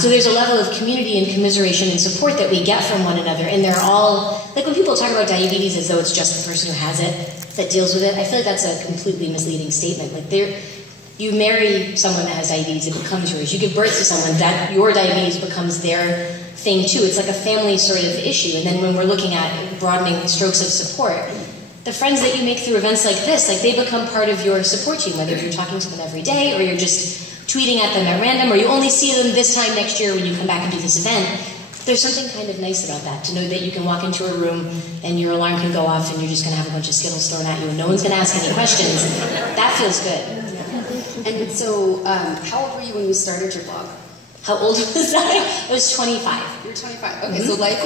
So there's a level of community and commiseration and support that we get from one another, and they're all, like, when people talk about diabetes as though it's just the person who has it that deals with it, I feel like that's a completely misleading statement. Like, you marry someone that has diabetes, it becomes yours. You give birth to someone, that your diabetes becomes their thing too. It's like a family sort of issue. And then when we're looking at broadening strokes of support, the friends that you make through events like this, like, they become part of your support team, whether you're talking to them every day, or you're just tweeting at them at random, or you only see them this time next year when you come back and do this event. There's something kind of nice about that, to know that you can walk into a room and your alarm can go off and you're just going to have a bunch of Skittles thrown at you and no one's going to ask any questions. That feels good. And so, how old were you when you started your blog? How old was I? I was 25. You were 25. Okay, so life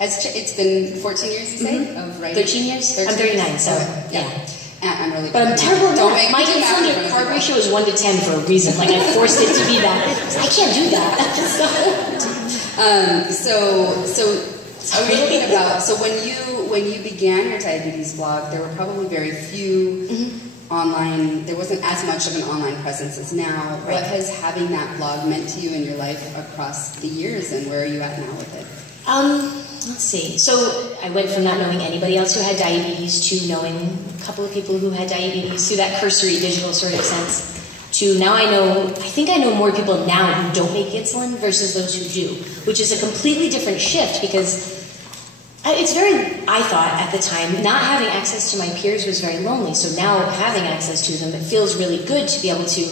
it's been 14 years, you say, of writing? 13 years? I'm 39, so yeah. I'm really But I'm terrible at that. My insulin to carb ratio is 1 to 10 for a reason. Like, I forced it to be that. I can't do that. So are we looking about, so when you began your diabetes blog, there were probably very few online, there wasn't as much of an online presence as now. Right. What has having that blog meant to you in your life across the years, and where are you at now with it? Let's see. So I went from not knowing anybody else who had diabetes to knowing a couple of people who had diabetes, through that cursory digital sort of sense, to now I think I know more people now who don't make insulin versus those who do, which is a completely different shift, because it's very, I thought at the time, not having access to my peers was very lonely. So now having access to them, it feels really good to be able to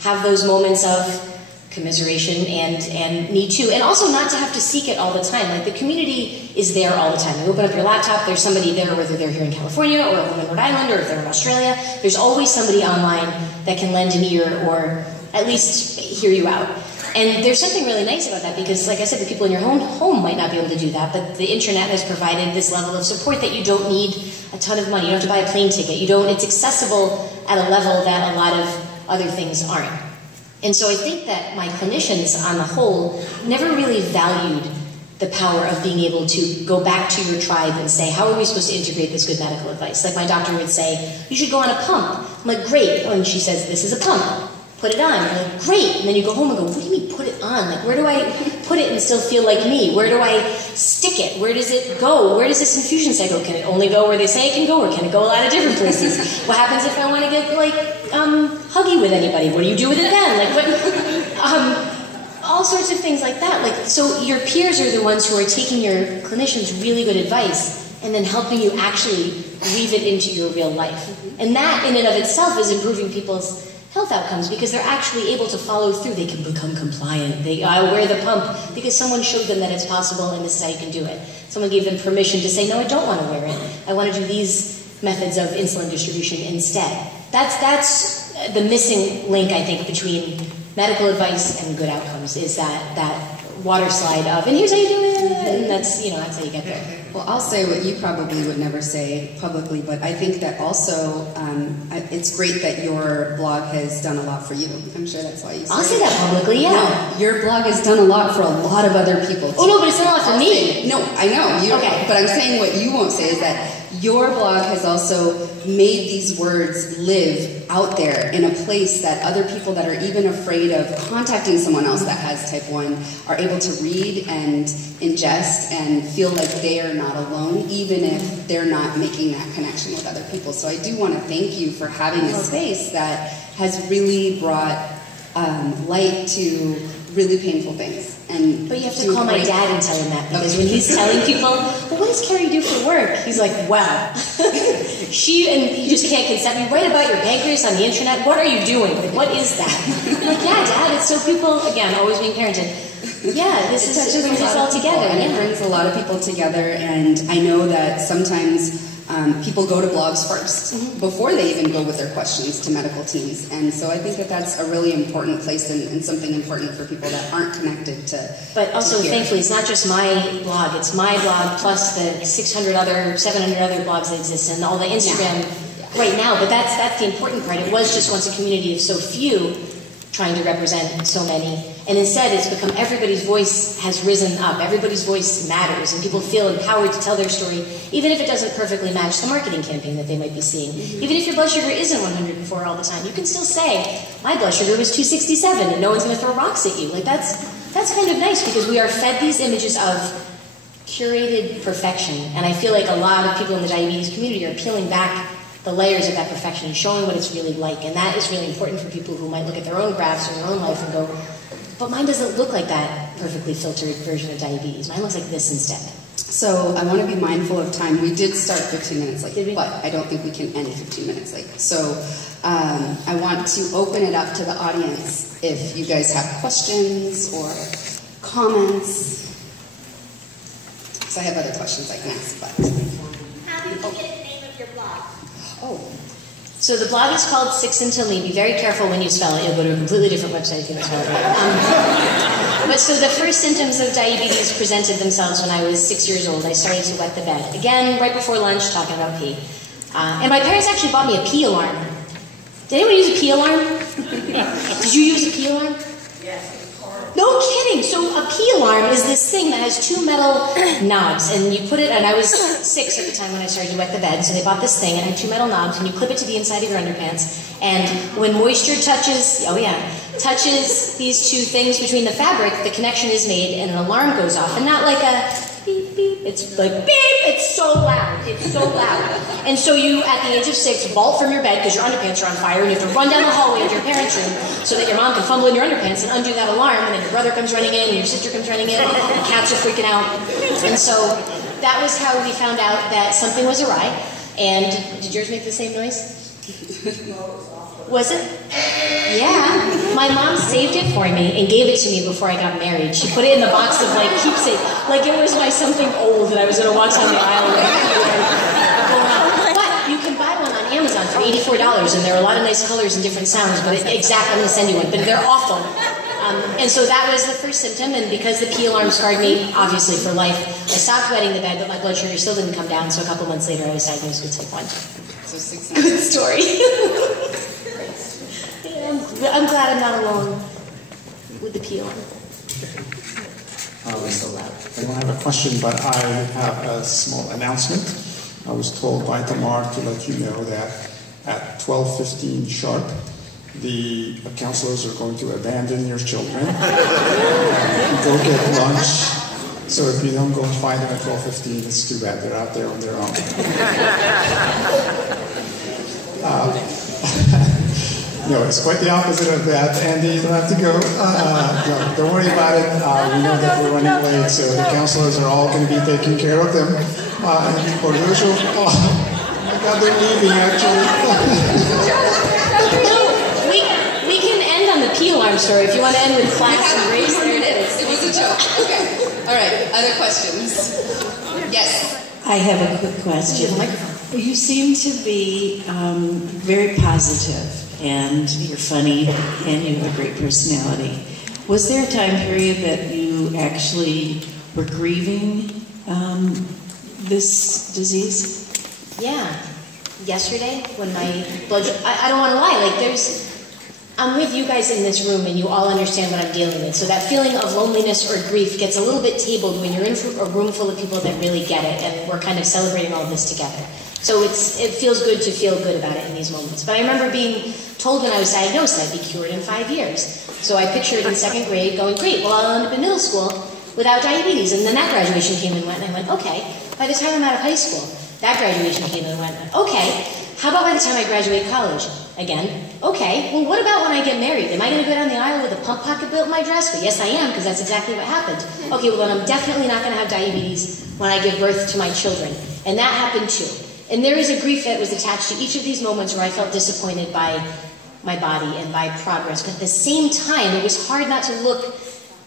have those moments of commiseration and need to, and also not to have to seek it all the time. Like, the community is there all the time. You open up your laptop, there's somebody there, whether they're here in California or in Rhode Island or if they're in Australia. There's always somebody online that can lend an ear or at least hear you out. And there's something really nice about that, because, like I said, the people in your home might not be able to do that, but the internet has provided this level of support that you don't need a ton of money. You don't have to buy a plane ticket. It's accessible at a level that a lot of other things aren't. And so I think that my clinicians, on the whole, never really valued the power of being able to go back to your tribe and say, how are we supposed to integrate this good medical advice? Like my doctor would say, you should go on a pump. I'm like, great. And she says, this is a pump. Put it on. I'm like, great. And then you go home and go, what do you mean put it on? Like, where do I put it and still feel like me? Where do I stick it? Where does it go? Where does this infusion site go? Can it only go where they say it can go, or can it go a lot of different places? What happens if I want to get, like, huggy with anybody? What do you do with it then? Like, what... all sorts of things like that. Like, so your peers are the ones who are taking your clinicians' really good advice and then helping you actually weave it into your real life. And that, in and of itself, is improving people's health outcomes because they're actually able to follow through. They can become compliant. I wear the pump because someone showed them that it's possible and this is how you can do it. Someone gave them permission to say, no, I don't want to wear it. I want to do these methods of insulin distribution instead. That's the missing link, I think, between medical advice and good outcomes, is that water slide of, and here's how you do it, and that's, that's how you get there. Well, I'll say what you probably would never say publicly, but I think that also it's great that your blog has done a lot for you. I'm sure that's why you say I'll say that publicly, yeah. No, your blog has done a lot for a lot of other people too. Oh no, but it's done a lot for me. No, I know. Okay. But I'm saying what you won't say is that your blog has also made these words live out there in a place that other people that are even afraid of contacting someone else that has type 1 are able to read and ingest and feel like they are not alone, even if they're not making that connection with other people. So I do want to thank you for having a space that has really brought light to really painful things. But you have to call my dad and tell him that, because when he's telling people, well, what does Kerry do for work? He's like, wow. You just can't consent. You write about your pancreas on the internet. What are you doing? Like, what is that? I'm like, yeah, Dad, it's so people, again, always being parented. Yeah, this brings us all together. And it brings a lot of people together, and I know that sometimes people go to blogs first before they even go with their questions to medical teams. And so I think that that's a really important place and something important for people that aren't connected to. But also, thankfully, it's not just my blog. It's my blog plus the 700 other blogs that exist, and all the Instagram right now. But that's the important part. It was just once a community of so few trying to represent so many. And instead, it's become everybody's voice has risen up. Everybody's voice matters, and people feel empowered to tell their story, even if it doesn't perfectly match the marketing campaign that they might be seeing. Even if your blood sugar isn't 104 all the time, you can still say, my blood sugar was 267, and no one's going to throw rocks at you. Like, that's kind of nice, because we are fed these images of curated perfection. And I feel like a lot of people in the diabetes community are peeling back the layers of that perfection and showing what it's really like. And that is really important for people who might look at their own graphs or their own life and go, but mine doesn't look like that perfectly filtered version of diabetes. Mine looks like this instead. So I want to be mindful of time. We did start 15 minutes late, but I don't think we can end 15 minutes late. So I want to open it up to the audience if you guys have questions or comments. So I have other questions I can ask, but... How did you get the name of your blog? Oh. So the blog is called 6 Until Me. Be very careful when you spell it. You'll go to a completely different website if you don't spell it right. But so the first symptoms of diabetes presented themselves when I was 6 years old. I started to wet the bed. Again, right before lunch, talking about pee. And my parents actually bought me a pee alarm. Did anyone use a pee alarm? Did you use a pee alarm? Yes. No kidding. So a pee alarm is this thing that has 2 metal knobs, and you put it, and I was 6 at the time when I started to wet the bed, so they bought this thing, and it had 2 metal knobs, and you clip it to the inside of your underpants, and when moisture touches these 2 things between the fabric, the connection is made, and an alarm goes off, and not like a beep, beep, it's like beep, it's so loud, And so you, at the age of 6, vault from your bed, because your underpants are on fire, and you have to run down the hallway into your parents' room, so that your mom can fumble in your underpants and undo that alarm, and then your brother comes running in, and your sister comes running in, and the cats are freaking out. And so that was how we found out that something was awry. And did yours make the same noise? Was it? Yeah. My mom saved it for me and gave it to me before I got married. She put it in the box of, like, keepsake. Like it was my something old that I was going to watch on the aisle. But you can buy one on Amazon for $84, and there are a lot of nice colors and different sounds, but I'm going to send you one, but they're awful. And so that was the first symptom, and because the pee alarm scarred me, obviously, for life, I stopped wetting the bed, but my blood sugar still didn't come down, so a couple months later I was diagnosed with type 1. So 6 Good story. I'm glad I'm not alone with the peel. I don't have a question, but I have a small announcement. I was told by Tamar to let you know that at 12:15 sharp, the counselors are going to abandon your children and go get lunch. So if you don't go and find them at 12:15, it's too bad. They're out there on their own. No, it's quite the opposite of that. Andy, you don't have to go. No, don't worry about it. We know that we're running late, so the counselors are all going to be taking care of them. And for those who... Oh, my God, they're leaving, actually. No, we can end on the peel arm story if you want to end with class and race. There it is. It was a joke. Okay. All right. Other questions? Yes. I have a quick question. You seem to be very positive, and you're funny, and you have a great personality. Was there a time period that you actually were grieving this disease? Yeah. Yesterday, when my blood... I don't want to lie, like I'm with you guys in this room and you all understand what I'm dealing with. So that feeling of loneliness or grief gets a little bit tabled when you're in a room full of people that really get it and we're kind of celebrating all of this together. So it feels good to feel good about it in these moments. But I remember being told when I was diagnosed I'd be cured in 5 years. So I pictured in 2nd grade going, great, well I'll end up in middle school without diabetes. And then that graduation came and went, and I went, okay, by the time I'm out of high school, that graduation came and went, okay, how about by the time I graduate college? Again, okay, well what about when I get married? Am I going to go down the aisle with a pump pocket built in my dress? Well, yes I am, because that's exactly what happened. Okay, well then I'm definitely not going to have diabetes when I give birth to my children. And that happened too. And there is a grief that was attached to each of these moments where I felt disappointed by my body and by progress. But at the same time, it was hard not to look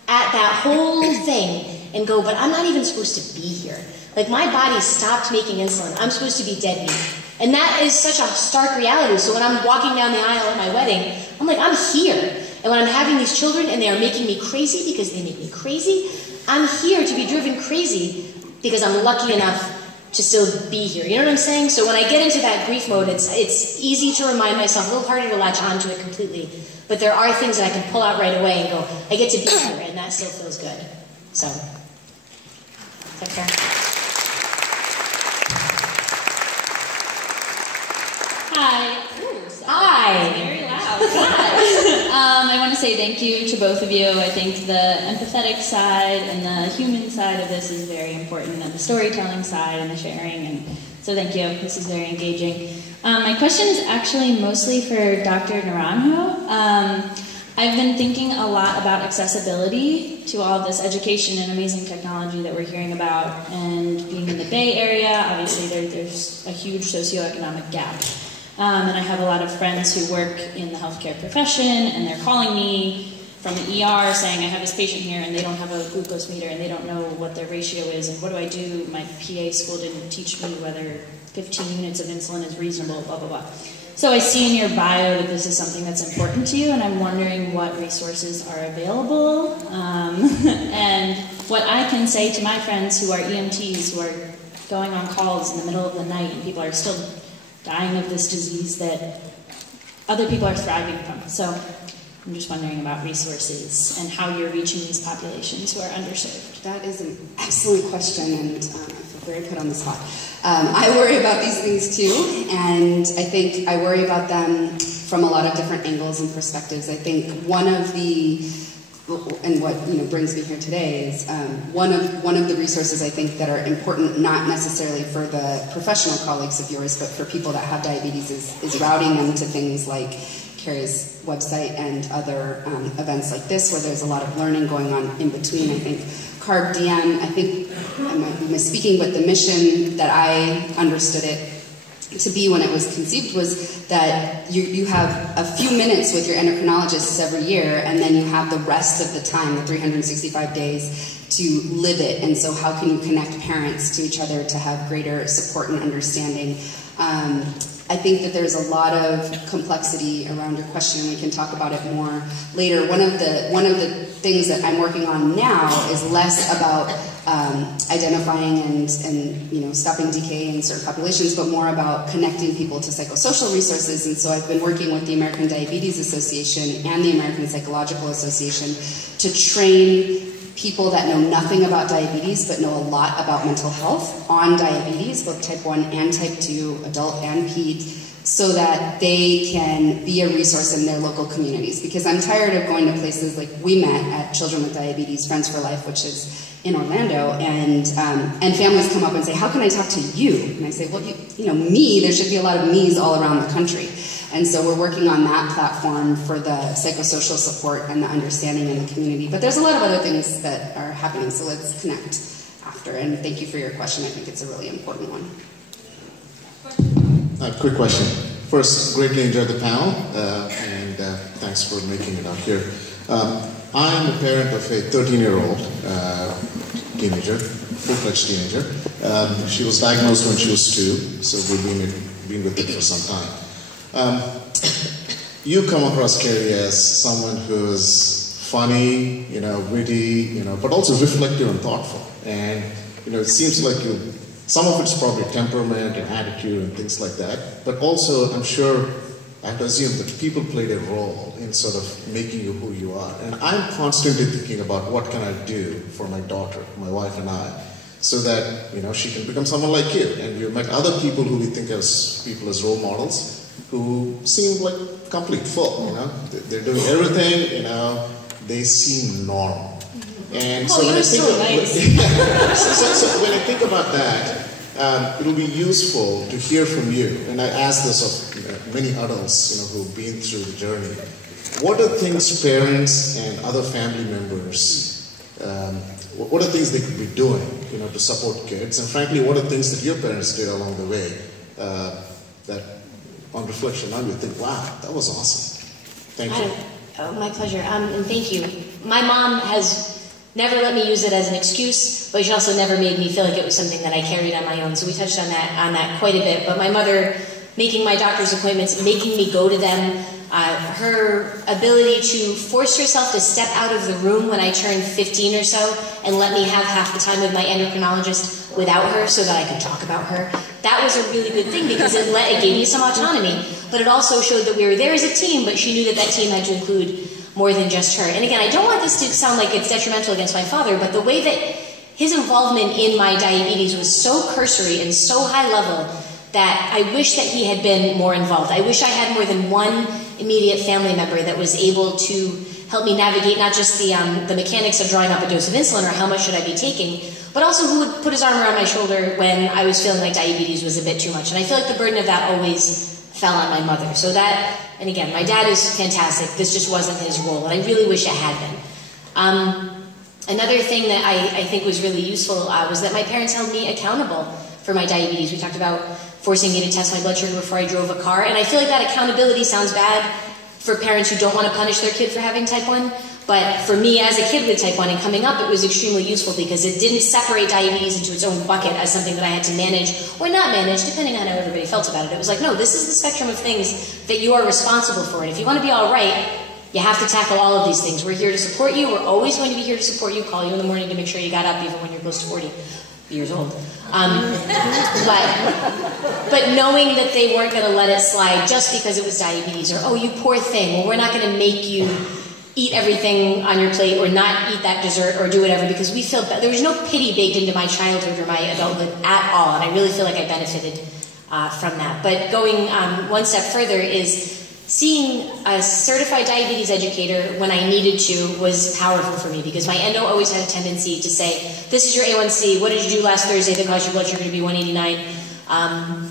at that whole thing and go, but I'm not even supposed to be here. Like my body stopped making insulin. I'm supposed to be dead meat. And that is such a stark reality. So when I'm walking down the aisle at my wedding, I'm like, I'm here. And when I'm having these children and they are making me crazy because they make me crazy, I'm here to be driven crazy because I'm lucky enough to still be here. You know what I'm saying? So when I get into that grief mode, it's easy to remind myself, a little harder to latch onto it completely. But there are things that I can pull out right away and go, I get to be here, and that still feels good. So, take care. Hi. Hi. Very loud. Hi. I want to say thank you to both of you. I think the empathetic side and the human side of this is very important, and the storytelling side and the sharing. And so thank you. This is very engaging. My question is actually mostly for Dr. Naranjo. I've been thinking a lot about accessibility to all of this education and amazing technology that we're hearing about. And being in the Bay Area, obviously there's a huge socioeconomic gap. And I have a lot of friends who work in the healthcare profession, and they're calling me from the ER saying, I have this patient here and they don't have a glucose meter and they don't know what their ratio is, and what do I do? My PA school didn't teach me whether 15 units of insulin is reasonable, blah, blah, blah. So I see in your bio that this is something that's important to you, and I'm wondering what resources are available, and what I can say to my friends who are EMTs, who are going on calls in the middle of the night, and people are still dying of this disease that other people are thriving from. So I'm just wondering about resources and how you're reaching these populations who are underserved. That is an excellent question, and I feel very put on the spot. I worry about these things too, and I think I worry about them from a lot of different angles and perspectives. I think one of the, and what brings me here today is one of the resources I think that are important, not necessarily for the professional colleagues of yours, but for people that have diabetes, is routing them to things like Kerry's website and other events like this, where there's a lot of learning going on in between. I think Carb DM, I think I might be misspeaking, but the mission that I understood it to be when it was conceived was that you have a few minutes with your endocrinologists every year, and then you have the rest of the time, the 365 days, to live it. And so how can you connect parents to each other to have greater support and understanding? I think that there's a lot of complexity around your question, and we can talk about it more later. One of the things that I'm working on now is less about identifying and stopping decay in certain populations, but more about connecting people to psychosocial resources. And so I've been working with the American Diabetes Association and the American Psychological Association to train people that know nothing about diabetes but know a lot about mental health on diabetes, both type 1 and type 2, adult and ped, so that they can be a resource in their local communities. Because I'm tired of going to places like we met at Children with Diabetes, Friends for Life, which is in Orlando, and families come up and say, how can I talk to you? And I say, well, me, there should be a lot of me's all around the country. And so we're working on that platform for the psychosocial support and the understanding in the community. But there's a lot of other things that are happening, so let's connect after. And thank you for your question. I think it's a really important one. Quick question. First, greatly enjoyed the panel, and thanks for making it out here. I'm a parent of a 13-year-old teenager, full-fledged teenager. She was diagnosed when she was 2, so we've been with it for some time. You come across Kerry as someone who's funny, witty, but also reflective and thoughtful. And it seems like some of it's probably temperament and attitude and things like that. But also, I'm sure, I have to assume that people played a role in sort of making you who you are. And I'm constantly thinking about what can I do for my daughter, my wife and I, so that she can become someone like you. And we've met other people who we think as people as role models, who seem like complete full, They're doing everything, they seem normal. And so when I think so when I think about that, it'll be useful to hear from you. And I ask this of many adults, who've been through the journey. What are things parents and other family members, what are things they could be doing, to support kids? And frankly, what are things that your parents did along the way that, on reflection, now you think, wow, that was awesome. Thank you. Oh, my pleasure. And thank you. My mom has never let me use it as an excuse, but she also never made me feel like it was something that I carried on my own. So we touched on that quite a bit. But my mother, making my doctor's appointments, making me go to them, her ability to force herself to step out of the room when I turned 15 or so and let me have half the time with my endocrinologist without her so that I could talk about her. That was a really good thing because it gave me some autonomy, but it also showed that we were there as a team, but she knew that that team had to include more than just her. And again, I don't want this to sound like it's detrimental against my father, but the way that his involvement in my diabetes was so cursory and so high level that I wish that he had been more involved. I wish I had more than one immediate family member that was able to help me navigate not just the mechanics of drawing up a dose of insulin or how much should I be taking, but also who would put his arm around my shoulder when I was feeling like diabetes was a bit too much. And I feel like the burden of that always fell on my mother. So that, and again, my dad is fantastic. This just wasn't his role, and I really wish it had been. Another thing that I think was really useful was that my parents held me accountable for my diabetes. We talked about forcing me to test my blood sugar before I drove a car, and I feel like that accountability sounds bad for parents who don't want to punish their kid for having type 1, but for me as a kid with type 1 and coming up, it was extremely useful because it didn't separate diabetes into its own bucket as something that I had to manage or not manage, depending on how everybody felt about it. It was like, no, this is the spectrum of things that you are responsible for, and if you want to be all right, you have to tackle all of these things. We're here to support you. We're always going to be here to support you. Call you in the morning to make sure you got up even when you're close to 40 years old. But knowing that they weren't going to let it slide just because it was diabetes or, oh, you poor thing, well, we're not going to make you eat everything on your plate or not eat that dessert or do whatever because we feel bad. There was no pity baked into my childhood or my adulthood at all, and I really feel like I benefited from that. But going one step further is seeing a certified diabetes educator when I needed to was powerful for me because my endo always had a tendency to say, this is your A1C, what did you do last Thursday that caused your blood sugar to be 189?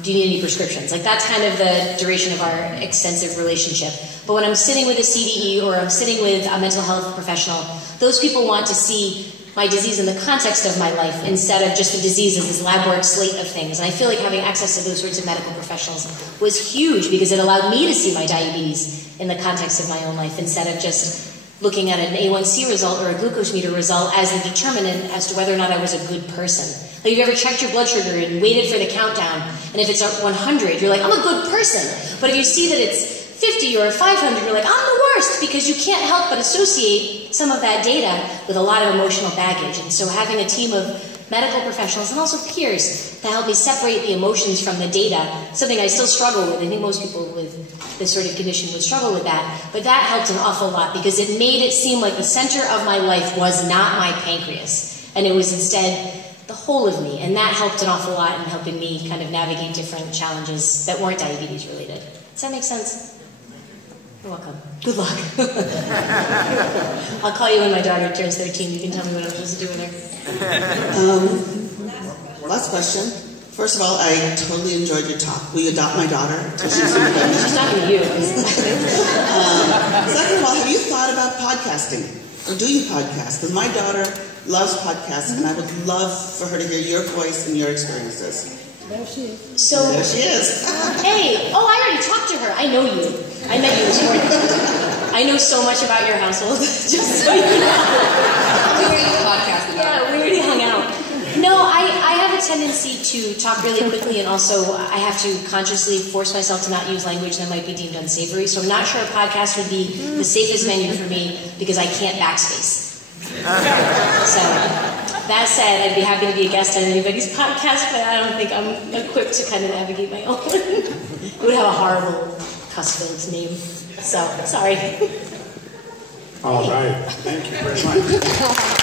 Do you need any prescriptions? Like that's kind of the duration of our extensive relationship. But when I'm sitting with a CDE or I'm sitting with a mental health professional, those people want to see my disease in the context of my life instead of just the disease as this lab work slate of things. And I feel like having access to those sorts of medical professionals was huge because it allowed me to see my diabetes in the context of my own life instead of just looking at an A1C result or a glucose meter result as the determinant as to whether or not I was a good person. Like, have you ever checked your blood sugar and waited for the countdown, and if it's at 100, you're like, I'm a good person. But if you see that it's 50 or 500, you're like, I'm the worst, because you can't help but associate some of that data with a lot of emotional baggage. And so having a team of medical professionals and also peers to help me separate the emotions from the data, something I still struggle with. I think most people with this sort of condition would struggle with that. But that helped an awful lot because it made it seem like the center of my life was not my pancreas. And it was instead the whole of me. And that helped an awful lot in helping me kind of navigate different challenges that weren't diabetes related. Does that make sense? You're welcome. Good luck. I'll call you when my daughter turns 13. You can tell me what I'm supposed to do with her. Last question. First of all, I totally enjoyed your talk. Will you adopt my daughter? She's talking to you. Second of all, have you thought about podcasting? Or do you podcast? Because my daughter loves podcasts, and I would love for her to hear your voice and your experiences. There she is. There she is. Hey, I already talked to her. I know you. I met you this morning. I know so much about your household. Just so you know. We already podcasted. Yeah, we already hung out. No, I have a tendency to talk really quickly, and also I have to consciously force myself to not use language that might be deemed unsavory. So I'm not sure a podcast would be the safest venue for me because I can't backspace. So, that said, I'd be happy to be a guest on anybody's podcast, but I don't think I'm equipped to kind of navigate my own. It would have a horrible cuss-filled name. So, sorry. All right. Thank you very much.